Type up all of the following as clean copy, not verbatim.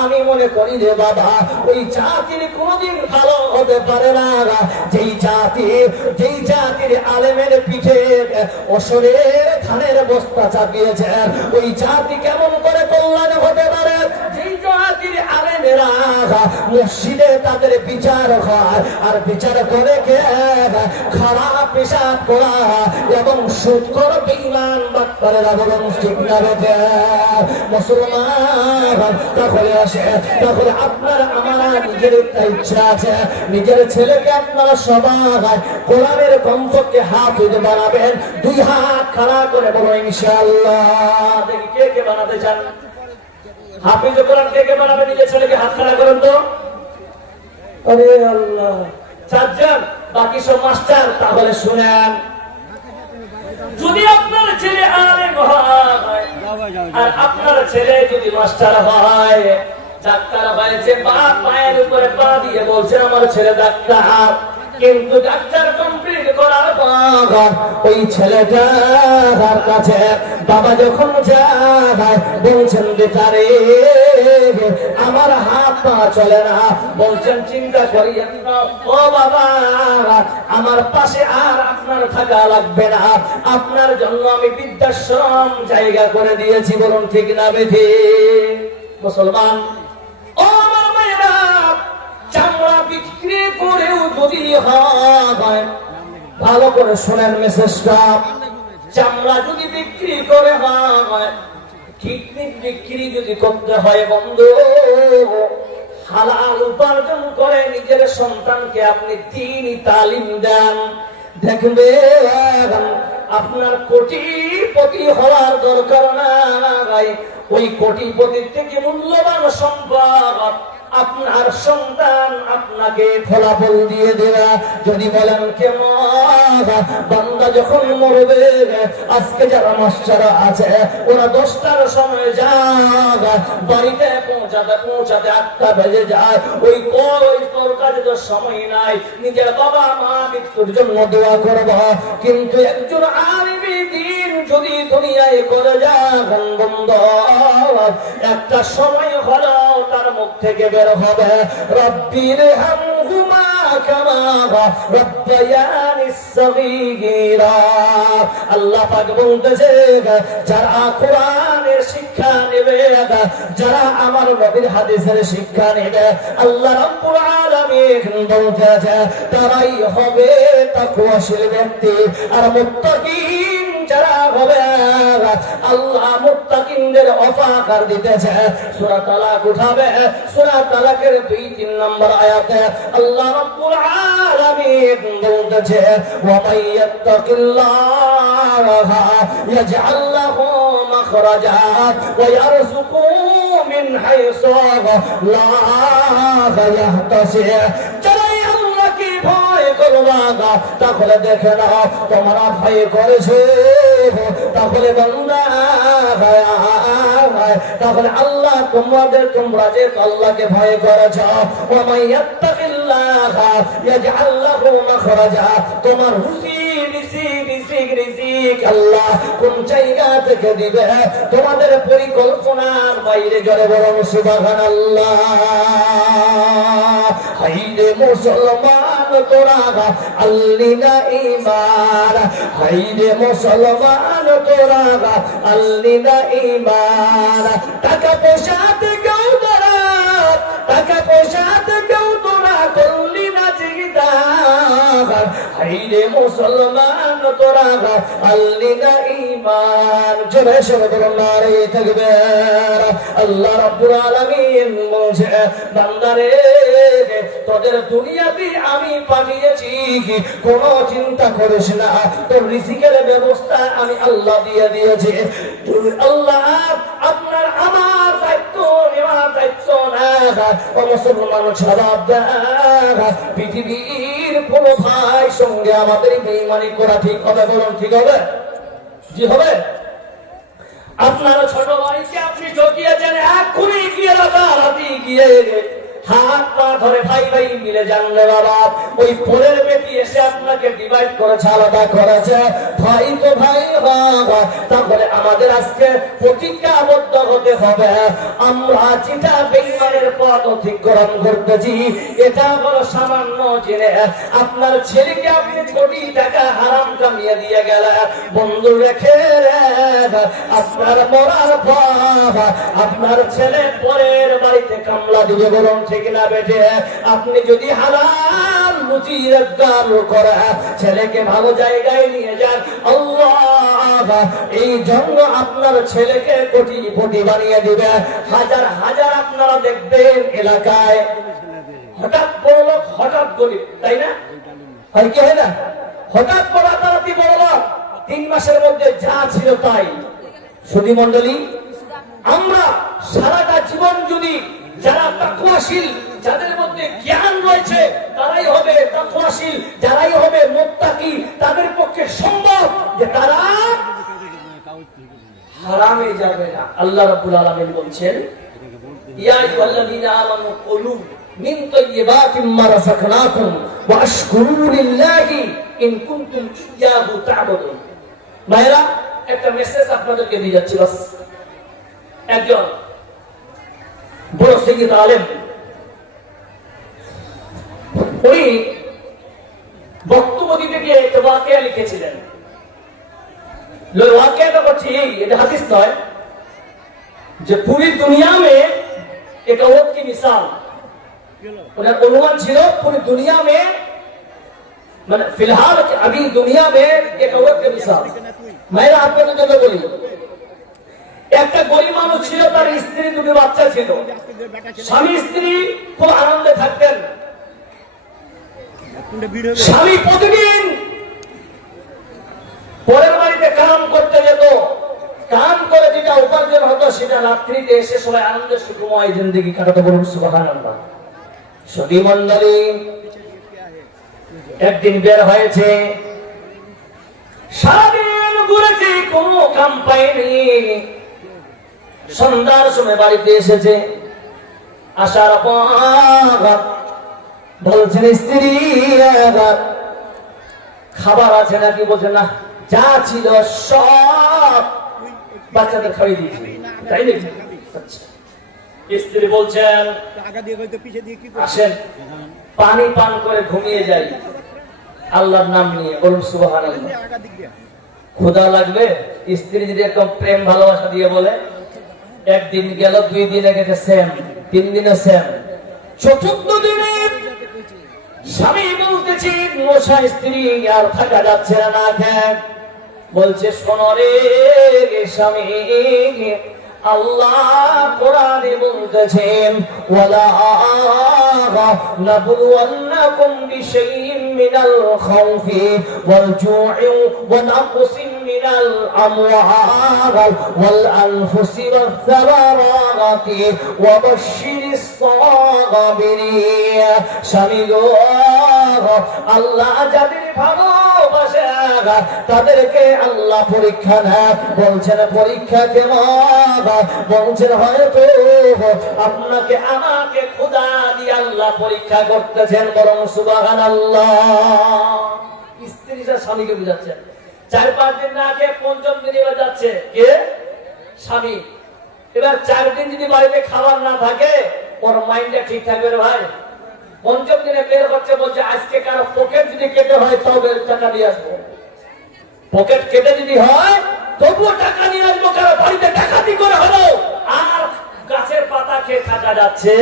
আমি মনে করি রে বাবা, ওই জাতির কোনদিন ভালো হতে পারে না যেই জাতির আলেমের পিঠে ওসরের ধানের বস্তা চাপিয়েছেন। ওই জাতি কেমন করে কল্যাণ হতে পারে? যেই জাতির আলেমেরা মসজিদে তাদের বিচার হয়, আর বিচার করে কে? খারাপ পেশাব করা এবং সুদখোর বেঈমান বাটপারেরা বলুন ঠিক না বেঠে? মুসলমান তাহলে আপনার আমার নিজের একটা ইচ্ছা আছে, নিজের ছেলেকে আপনারা সবাই কোরআনের কমপক্ষে হাফেজ বানাবেন। 2 হাত খাড়া করে বলো ইনশাআল্লাহ। দেখি কে কে বানাতে চান? হাফেজ কোরআন কে কে বানাবে? নিজের ছেলেকে হাত খাড়া করেন তো। আরে আল্লাহ, 4 জন, বাকি সব মাস্টার। তাহলে শুনেন, যদি আপনার ছেলে আলেম হয় আর আপনার ছেলে যদি মাস্টার হয়, ডাক্তার হয়েছে, বাপ মায়ের উপরে পা দিয়ে বলছে আমার ছেলে ডাক্তার, কিন্তু ডাক্তার কমপ্লিট করার পর ওই ছেলেটার কাছে বাবা যখন যায় বলছেন বেচারে আমার হাত পা চলে না, বলছেন চিন্তা করি ও বাবা আমার পাশে আর আপনার থাকা লাগবে না, আপনার জন্য আমি বৃদ্ধাশ্রম জায়গা করে দিয়েছি। বলুন ঠিক না বেঠি? মুসলমান ও আমার মায়েরা, চামড়া বিক্রি করেও যদি হয়, ভালো করে শোনেন মেসেজটা, চামড়া যদি বিক্রি করে হয়, কিডনি বিক্রি যদি করতে হয় বন্ধু, হালাল উপার্জন করে নিজের সন্তানকে আপনি দ্বীনি তালিম দেন, দেখবেন আপনার কোটিপতি হওয়ার দরকার নাই। ওই কোটিপতির থেকে মূল্যবান সম্পদ আপনার সন্তান আপনাকে ফলাফল দিয়ে দেবে। যদি বলেন কেমন? বান্দা যখন মরবে, আজকে যারা মাস্টার আছে ওরা 10টার সময় যায়, বাড়িতে পৌঁছাতে 8টা বেজে যায়। ওই তোর কাছে তো সময় নাই, নিজের বাবা মা মৃত্যুর জন্য দোয়া করব, কিন্তু একজন আলিমী দ্বীন যদি দুনিয়ায় করে যান বন্ধু, একটা সময় হলো তার মুখ থেকে বের হবে রব্বির হামহুমা কামা রাব্বায়ানি সগীরা। আল্লাহ পাক বলতেছে, যারা কোরআনের শিক্ষা নেবে, যারা আমার নবীর হাদিসের শিক্ষা নেবে, আল্লাহ রাব্বুল আলামিন বলতেছে তারাই হবে তাকওয়াশীল ব্যক্তি। আর মুত্তাকিন যারা হবে, আল্লাহ মুত্তাকিনদের অফাকার দিতেছে। সূরা তালাক উঠাবে, সূরা তালাকের 2-3 নম্বর আয়াতে আল্লাহ রাব্বুল আলামিন বলতেছে ওয়া মাইয়াত্তাকিল্লাহা ইয়াজআল লাহু মাখরাজা ওয়া ইয়ারযুকু মিন হাইসু লা ইয়াহতাসিব। ভয় করবা, তাহলে দেখে না তোমরা ভয় করেছো, তাহলে বান্দা তাহলে আল্লাহ তোমরা যে আল্লাহকে ভয় করেছো, ওয়া মাইয়াত্তাকিল্লাহা ইয়াজআল লাহু মাখরাজা, তোমার রিজিক আল্লাহ কোন জায়গা থেকে দিবে তোমাদের পরিকল্পনার বাইরে। জোরে বলুন সুবহানাল্লাহ। হাইরে মুসলমান তোরা আল্লিনা ঈমান, হাইরে মুসলমান তোরা আল্লিনা ঈমান। টাকা পয়সাতে কেউ তোরা, টাকা পয়সাতে কেউ তোরা করলি না জিগিদা, হাইরে মুসলমান তোরা আল্লিনা ঈমান। জোরে সরে বলুন নারে তাকবীর। আল্লাহ রাব্বুল আলামিন বলছে বান্দারে তোদের দুনিয়াতে আমি পাঠিয়েছি, কোনো চিন্তা করিস না, তোর রিজিকের ব্যবস্থা আমি আল্লাহ দিয়ে দিয়েছি। আল্লাহ আপনার আমার দায়িত্ব নেওয়ার দায়িত্ব না। ও মুসলমান ছাড়া পৃথিবীর কোন ভাই সঙ্গে আমাদের বেঈমানি করা ঠিক হবে? বলুন ঠিক হবে? জি হবে। আপনার ছোট ভাইকে আপনি ঠকিয়েছেন, এক্ষুনি গিয়ে রাতারাতি গিয়ে হাত পা ধরে ভাই ভাই মিলে জানলে বাবা, ওই পরের বেটি এসে আপনাকে ডিভাইড করেছে, আলাদা করেছে, ভাই তো ভাই বাবা। তারপরে আমাদের আজকে প্রতিজ্ঞাবদ্ধ হতে হবে, আমরা যেটা বেঈমানের পথ অতিক্রম করতেছি এটা হলো সামান্য জিনিস। আপনার ছেলেকে আপনি কোটি টাকা হারাম কামিয়ে দিয়ে গেলেন, বন্ধু রেখে আপনার মরার পর আপনার ছেলে পরের বাড়িতে কামলা দিবে, বরং ঠিক না বেটে? আপনি যদি হালাল রুজি রোজগার করে ছেলেকে ভালো জায়গায় নিয়ে যান, আল্লাহ এই জন্য আপনার ছেলেকে কোটিপতি বানিয়ে দিবে। হাজার হাজার আপনারা দেখবেন এলাকায় হঠাৎ বড় লোক, হঠাৎ গরিব, তাই না? হয় কি হয় না? হঠাৎ বড় রাতারাতি বড় লোক, 3 মাসের মধ্যে যা ছিল তাই। সুধী মণ্ডলী, আমরা সারাটা জীবন যদি যারা তাকওয়াশীল, যাদের মধ্যে জ্ঞান রয়েছে তারাই হবে তাকওয়াশীল, যারাই হবে মুত্তাকি, তাদের পক্ষে সম্ভব যে তারা হারামে যাবে না। আল্লাহ রাব্বুল আলামিন বলছেন, ইয়া আইয়ুহাল্লাযীনা আমানু কুলু মিন তাইয়্যিবাতি মা রাযাকনাকুম ওয়া আশকুরু লিল্লাহি ইন কুনতুম ইয়্যাহু তা'বুদুন। ভাইরা, একটা মেসেজ আপনাদেরকে দিয়ে যাচ্ছি। বাস একজন বড় সাইয়্যিদ আলেম, উনি বক্তব্য দিতে গিয়ে একটা ওয়াকিয়া লিখেছিলেন। वाकया तो ठीक, ये हदीस तो है जो पूरी दुनिया में एक औरत की मिसाल, उन्हें अनुमान छिलो पूरी दुनिया में, मतलब फिलहाल अभी दुनिया में एक औरत की मिसाल। मैं आपको तो जब बोली একটা গরিব মানুষ ছিল, তার স্ত্রী 2টি বাচ্চা ছিল, স্বামী স্ত্রী খুব আনন্দে থাকতেন। স্বামী প্রতিদিন পরের বাড়িতে কাম করতে যেত, কাম করে যেটা উপার্জন হতো সেটা রাত্রিতে এসে সবাই আনন্দের সুখময় জিন্দেগি কাটাতে। বলুন সুবহানাল্লাহ। সুধী মণ্ডলী, একদিন বের হয়েছে, সারাদিন ঘুরেছে, কোনো কাম পায়নি। সন্ধ্যার সময় বাড়িতে এসেছে, আসার পর বলছেন স্ত্রী খাবার আছে নাকি? বলছে না, যা ছিল সব বাচ্চাদের খাইয়ে দিয়েছি। তাই নাকি? স্ত্রী বলছেন আসেন পানি পান করে ঘুমিয়ে যাই আল্লাহর নাম নিয়ে। বলুন সুবহানাল্লাহ। ক্ষুধা লাগবে, স্ত্রী যদি একদম প্রেম ভালোবাসা দিয়ে বলে, একদিন গেল, 2 দিনে গেছে সেম, 3 দিনে সেম, 4th দিনে স্বামী বলতেছি মশা স্ত্রী আর থাকা যাচ্ছে না। বলছে শোনো রে স্বামী, আল্লাহ কোরআনে বলতেছেন ওয়ালা নাবলুওয়ান্নাকুম বিশাইইন মিনাল খাউফি ওয়াল জু'i ওয়া নাকসিন মিনাল আমওয়াল ওয়াল আনফুসি ওয়াস সামারাতি ওয়া বাশশিরিস সাবিরিন। স্বামী গো, আল্লাহ যাদের ভালোবাসে তাদেরকে আল্লাহ পরীক্ষা নেয়। বলছেন পরীক্ষা কেমন? বলছেন হয়তো আপনাকে আমাকে খোদা দিয়ে আল্লাহ পরীক্ষা করতেছেন। বরং সুবহানাল্লাহ। স্ত্রী স্বামীকে বুঝাচ্ছেন, 4-5 দিন না খেয়ে 5ম দিন এবার যাচ্ছে কে? স্বামী। এবার 4 দিন যদি বাড়িতে খাবার না থাকে, ওর মাইন্ডটা ঠিক থাকবে রে ভাই। 5ম দিনে বের হচ্ছে, বলছে আজকে কারো পকেট যদি কেটে হয় তবে টাকা দিয়ে আসবো। পকেট কেটে যদি হয় তবুও টাকা নিয়ে আসবো, কারো বাড়িতে ডাকাতি করে হলো। আর গাছের পাতা খেয়ে থাকা যাচ্ছে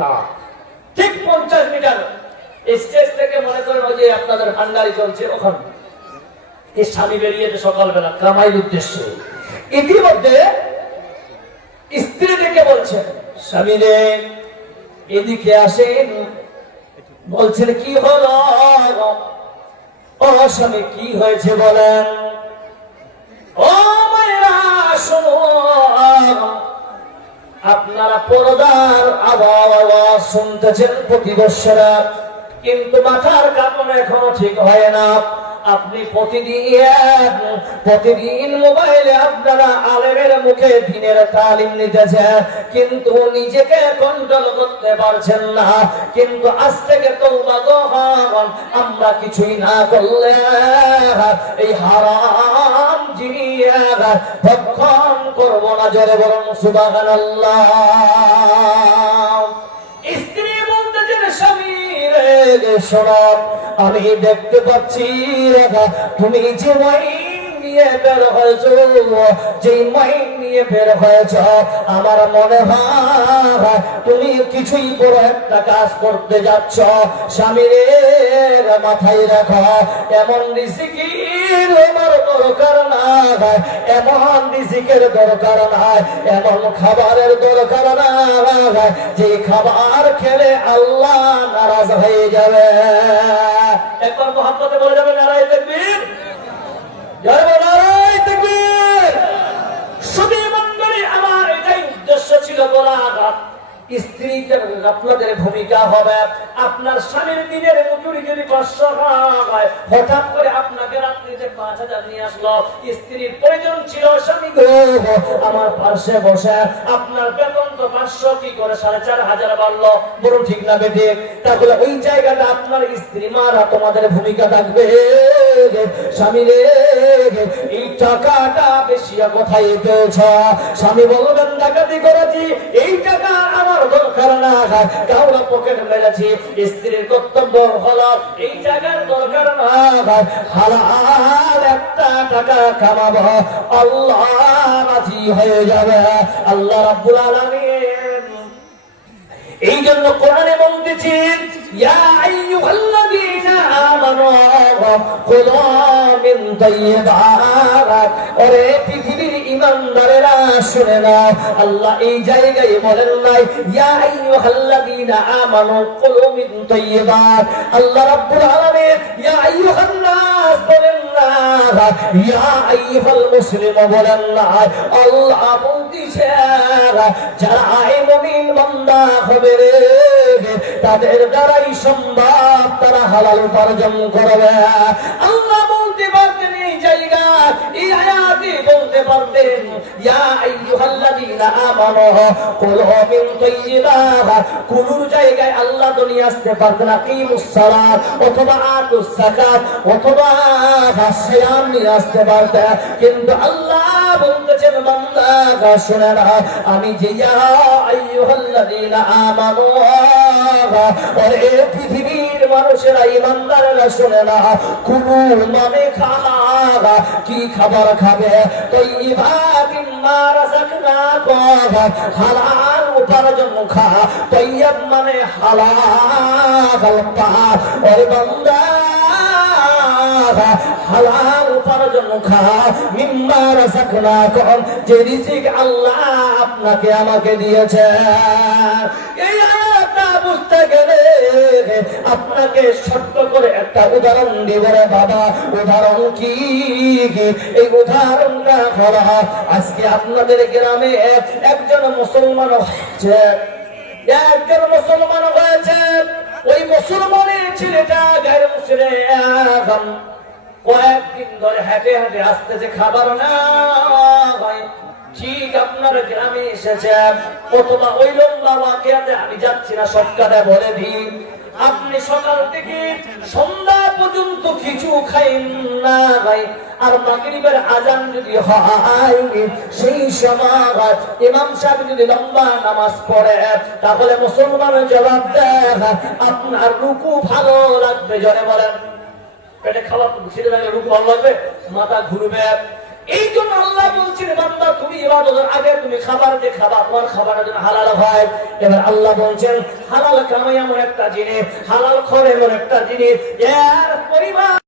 না। ঠিক 50 মিটার স্টেজ থেকে মনে করেন ওই যে আপনাদের ভান্ডারি চলছে, ওখানে এই স্বামী বেরিয়েছে সকালবেলা কামাইয়ের উদ্দেশ্যে। ইতিমধ্যে স্ত্রী থেকে বলছেন, স্বামী রে এদিকে আসেন। বলছেন কি হলো? ও স্বামী কি হয়েছে বলেন? ও মায়েরা শোনো, আপনারা পর্দার আওয়াজ শুনতেছেন প্রতি বৎসর, কিন্তু মাথার কাপড় এখনো ঠিক হয় না। আপনি প্রতিদিন মোবাইলে আপনারা আলেমের মুখে দ্বীনের তালিম নিতেছেন, কিন্তু নিজেকে কন্ট্রোল করতে পারছেন না। কিন্তু আজ থেকে তওবা করুন, আমরা কিছুই না করলে এই হারাম জিনিস ভক্ষণ করব না। জোরে বলুন সুবহানাল্লাহ। স্ত্রী বলতেছেন স্বামী রে শোনো, আমি দেখতে পাচ্ছি তুমি যে মাইন নিয়ে বের হয়েছ, যে মাইন নিয়ে বের হয়েছ, আমার মনে হয় তুমি কিছুই বড় একটা কাজ করতে যাচ্ছ। স্বামী রে মাথায় রাখো, এমন রিজিকের আমার দরকার নাই, এমন রিজিকের দরকার নাই, এমন খাবারের দরকার নাই যে খাবার খেলে আল্লাহ নারাজ হয়ে যাবে। একবার মোহাম্মতে বলে যাবে নারায়ে তাকবীর, জয় বলো নারায়ে তাকবীর। শুধু মণ্ডলী, আমার এটাই উদ্দেশ্য ছিল বলা, স্ত্রীকে আপনাদের ভূমিকা হবে, আপনার স্বামীর দিনের মজুরি যদি 500 হয়, হঠাৎ করে আপনাকে রাত্রিতে 5000 নিয়ে আসলো, স্ত্রীর প্রয়োজন ছিল স্বামী গো আমার পাশে বসে, আপনার বেতন তো 500 কি করে 4500 বাড়লো, বড় ঠিক না বেঠিক? তাহলে ওই জায়গাটা আপনার স্ত্রী মারা তোমাদের ভূমিকা থাকবে। স্বামী রে এই টাকাটা বেশি কোথায় পেয়েছ? স্বামী বলবেন ডাকাতি করেছি, এই টাকা আমার দরকার না, কাউরা পকেট মেরেছি। স্ত্রীর কর্তব্য হলো এই টাকার দরকার না, হালাল একটা টাকা কামাবো, আল্লাহ রাজি হয়ে যাবে। আল্লাহ রাব্বুল আলামিন এই জন্য কোরআনে বলতেছেন, ইয়া আইয়ুহাল্লাযীনা আমানু কুলু মিন তাইয়্যিবাত। ওরে পৃথিবীর ঈমানদারেরা শুনে নাও, আল্লাহ এই জায়গায় বলেন নাই ইয়া আইয়ুহাল্লাযীনা আমানু কুলু মিন তাইয়্যিবাত। আল্লাহ রাব্বুল আলামিন ইয়া আইয়ুহান নাস বলেন না, ইয়া আইয়ুহাল মুসলিম বলেন না। আল্লাহ বলতেছেন যারা মুমিন বান্দা হবে তাদের দ্বারাই সম্ভব তারা হালাল উপার্জন করবে। আল্লাহ বলতে পারতেন এই জায়গা, এই আয়াতে বলতে পারতেন ইয়া আইয়ুহাল্লাযীনা আমানু কুলু মিন তাইয়্যিবাত। কুলুর জায়গায় আল্লাহ তো নিয়ে আসতে পারতেন আকিমুস সালাত অথবা আতুস যাকাত অথবা সিয়াম নিয়ে আসতে পারতেন, কিন্তু আল্লাহ বলতেছেন বান্দা শুনে না, আমি যে ইয়া আইয়ুহাল্লাযীনা আমানু, ওরে পৃথিবীর মানুষেরা ঈমানদারেরা শুনে না, কুলু মানে খাওয়া, কি খাবার খাবে? তাইয়্যিবাতিন মা রাযাকনাকুম, হালাল উপার্জন খা। তাইয়্যিব মানে হালাল পা। ওরে বান্দা হালাল উপার্জন খা, মিম্মা রাযাকনাকুম, যে রিজিক আল্লাহ আপনাকে আমাকে দিয়েছে। এই আয়াতটা বুঝতে গেলে আপনাকে ছোট্ট করে একটা উদাহরণ দিব রে বাবা। উদাহরণ কি? এই উদাহরণটা হলো আজকে আপনাদের গ্রামে একজন মুসলমান হয়েছে, একজন মুসলমান হয়েছে, ওই মুসলমানের ছেলেটা গায়ের মুসলিম কয়েকদিন ধরে হেঁটে হেঁটে আসতেছে, খাবার না ভাই। ঠিক আপনার গ্রামে এসেছে, অথবা ওই লম্বা ওয়াকিয়াতে আমি যাচ্ছি না, শর্টকাটে বলে দিই, আপনি সকাল থেকে সন্ধ্যা পর্যন্ত কিছু খাইন না ভাই, আর মাগরিবের আজান যদি হয় সেই সময় ইমাম সাহেব যদি লম্বা নামাজ পড়ে, তাহলে মুসলমান জবাব দেয় আপনার রুকু ভালো লাগবে। জনে বলেন পেটে খাবার খিদে লাগলে রুকু ভালো লাগবে, মাথা ঘুরবে। এই জন্য আল্লাহ বলছেন বান্দা তুমি ইবাদতের আগে তুমি খাবার যে খাবার, তোমার খাবারের জন্য হালাল হয়। এবার আল্লাহ বলছেন হালাল কামাই এমন একটা জিনিস, হালাল খরচ এমন একটা জিনিস, এর পরিমাণ